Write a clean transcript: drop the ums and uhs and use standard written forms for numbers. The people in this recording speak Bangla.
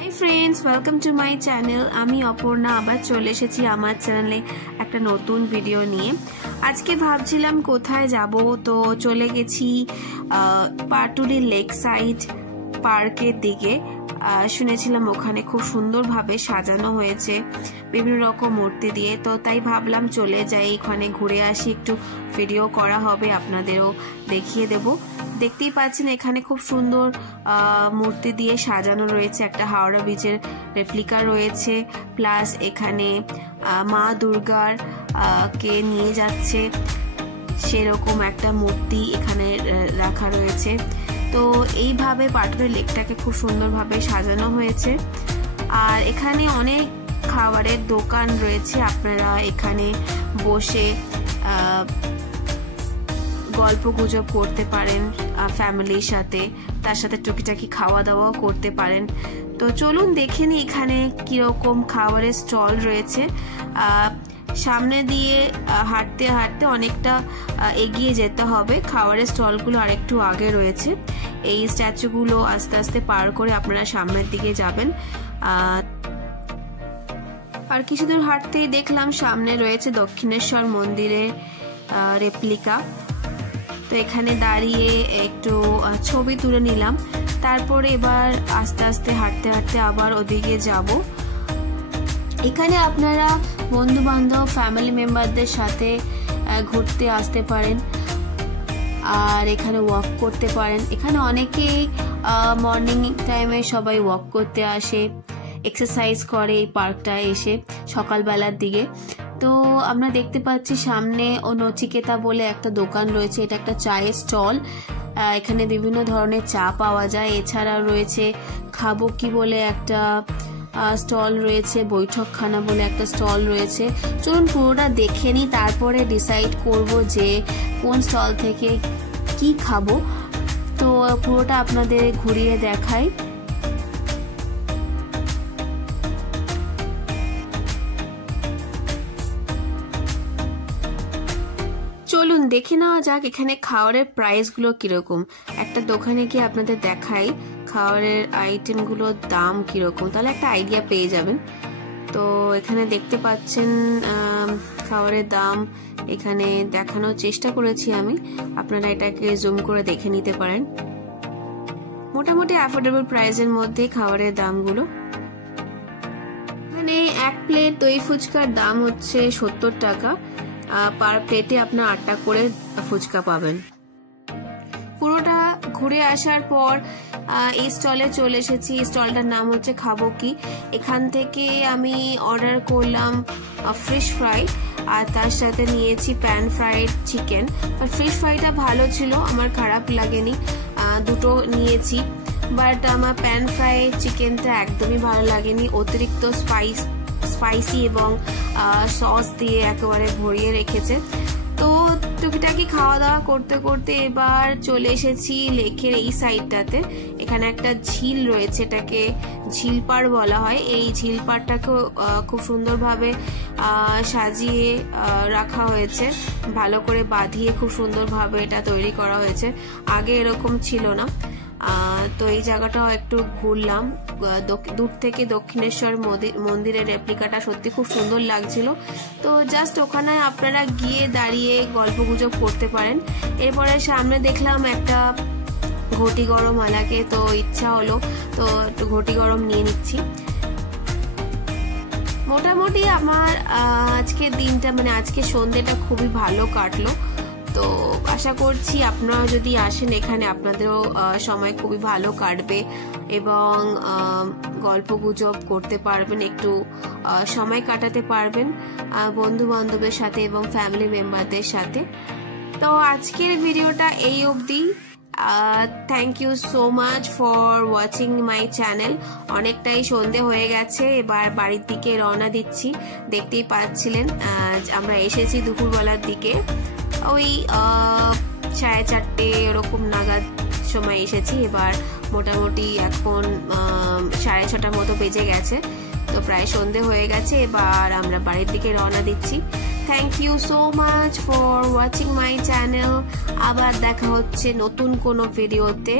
High friends welcome to my channel आमी अपर्णा आबार चले एसेছি আমার চ্যানেলে একটা নতুন ভিডিও নিয়ে। আজকে ভাবছিলাম কোথায় যাব, তো চলে গেছি পাটুলি লেক সাইড পার্কের দিকে। শুনেছিলাম ওখানে খুব সুন্দরভাবে সাজানো হয়েছে বিভিন্ন রকম মূর্তি দিয়ে, তো তাই ভাবলাম চলে যাই, ওখানে ঘুরে আসি, একটু ভিডিও করা হবে, আপনাদেরও দেখিয়ে দেব। দেখতেই পাচ্ছেন এখানে খুব সুন্দর মূর্তি দিয়ে সাজানো রয়েছে, একটা হাওড়া ব্রিজের রেপ্লিকা রয়েছে, প্লাস এখানে মা দুর্গার কে নিয়ে যাচ্ছে সেরকম একটা মূর্তি এখানে রাখা রয়েছে। তো এইভাবে পাটুলি লেকটাকে খুব সুন্দরভাবে সাজানো হয়েছে। আর এখানে অনেক খাবারের দোকান রয়েছে, আপনারা এখানে বসে গল্প গুজব করতে পারেন ফ্যামিলির সাথে, তার সাথে টুকিটাকি খাওয়া দাওয়াও করতে পারেন। তো চলুন দেখে নিই এখানে কিরকম খাবারের স্টল রয়েছে। সামনে দিয়ে হাঁটতে হাঁটতে অনেকটা এগিয়ে যেতে হবে, খাবারের স্টলগুলো আরেকটু আগে রয়েছে। এই স্ট্যাচুগুলো আস্তে আস্তে পার করে আপনারা সামনের দিকে যাবেন। আর কিছু দূর হাঁটতেই দেখলাম সামনে রয়েছে দক্ষিণেশ্বর মন্দিরের রেপ্লিকা। তো এখানে দাঁড়িয়ে একটু ছবি তুলে নিলাম, তারপরে এবার আস্তে আস্তে হাঁটতে হাঁটতে আবার ওদিকে যাব। এখানে আপনারা বন্ধু বান্ধব ফ্যামিলি মেম্বারদের সাথে ঘুরতে আসতে পারেন আর এখানে ওয়াক করতে পারেন। এখানে অনেকেই মর্নিং টাইমে সবাই ওয়াক করতে আসে, এক্সারসাইজ করে এই পার্কটায় এসে সকালবেলার দিকে। তো আমরা দেখতে পাচ্ছি সামনে ও নচিকেতা বলে একটা দোকান রয়েছে, এটা একটা চায়ের স্টল। এখানে বিভিন্ন ধরনের চা পাওয়া যায়, এছাড়াও রয়েছে খাবো কি বলে একটা স্টল রয়েছে, বৈঠকখানা বলে একটা স্টল রয়েছে। চলুন পুরোটা দেখে নিই, তারপরে ডিসাইড করব যে কোন স্টল থেকে কি খাবো। তো পুরোটা আপনাদের ঘুরিয়ে দেখাই। চলুন দেখে নেওয়া যাক এখানে খাবারের প্রাইসগুলো কিরকম। একটা দোকানে গিয়ে আপনাদের দেখাই খাবারের আইটেমগুলোর দাম কিরকম, তাহলে একটা আইডিয়া পেয়ে যাবেন। তো এখানে দেখতে পাচ্ছেন খাবারের দাম এখানে দেখানোর চেষ্টা করেছি আমি, আপনারা এটাকে জুম করে দেখে নিতে পারেন। মোটামুটি অ্যাফোর্ডেবল প্রাইসের মধ্যে খাবারের দামগুলো। এখানে এক প্লেট দই ফুচকার দাম হচ্ছে 70 টাকা, পার প্লেটে আপনার 8টা করে ফুচকা পাবেন। পুরোটা ঘুরে আসার পর এই স্টলে চলে এসেছি। স্টলটার নাম হচ্ছে খাবো কি। এখান থেকে আমি অর্ডার করলাম ফিশ ফ্রাই আর তার সাথে নিয়েছি প্যান ফ্রাইড চিকেন। আর ফিশ ফ্রাইটা ভালো ছিল, আমার খারাপ লাগেনি, দুটো নিয়েছি। বাট আমার প্যান ফ্রাইড চিকেনটা একদমই ভালো লাগেনি, অতিরিক্ত স্পাইসি এবং সস দিয়ে একেবারে ভরিয়ে রেখেছে। তো টুকিটাকি খাওয়া দাওয়া করতে করতে এবার চলে এসেছি লেকের এই সাইডটাতে। এখানে একটা ঝিল রয়েছে, এটাকে ঝিলপাড় বলা হয়। এই ঝিলপাড়টাকে খুব সুন্দরভাবে সাজিয়ে রাখা হয়েছে, ভালো করে বাঁধিয়ে খুব সুন্দরভাবে এটা তৈরি করা হয়েছে, আগে এরকম ছিল না। তো এই জায়গাটাও একটু ঘুরলাম, দূর থেকে দক্ষিণেশ্বর মন্দিরের রেপ্লিকাটা সত্যি খুব সুন্দর লাগছিল। তো জাস্ট ওখানে আপনারা গিয়ে দাঁড়িয়ে গল্প গুজব করতে পারেন। এরপরে সামনে দেখলাম একটা ঘটি গরম আলাকে, তো ইচ্ছা হলো তো একটু ঘটি গরম নিয়ে নিচ্ছি। মোটামুটি আমার আজকের দিনটা মানে আজকে সন্ধ্যেটা খুবই ভালো কাটলো। তো আশা করছি আপনারা যদি আসেন এখানে আপনাদেরও সময় খুবই ভালো কাটবে এবং গল্প গুজব করতে পারবেন, একটু সময় কাটাতে পারবেন বন্ধু বান্ধবের সাথে এবং ফ্যামিলি মেম্বারদের সাথে। তো আজকের ভিডিওটা এই অবধি। Thank you so much for watching my channel. অনেকটাই সন্ধে হয়ে গেছে, এবার বাড়ির দিকে রওনা দিচ্ছি। দেখতেই পাচ্ছিলেন আমরা এসেছি দুপুরবেলার দিকে, ওই 4:30 এরকম নাগাদ সময় এসেছি। এবার মোটামুটি এখন 6:30 মতো বেজে গেছে, তো প্রায় সন্ধে হয়ে গেছে, এবার আমরা বাড়ির দিকে রওনা দিচ্ছি। Thank you so much for watching my channel. আবার দেখা হচ্ছে নতুন কোনো ভিডিওতে।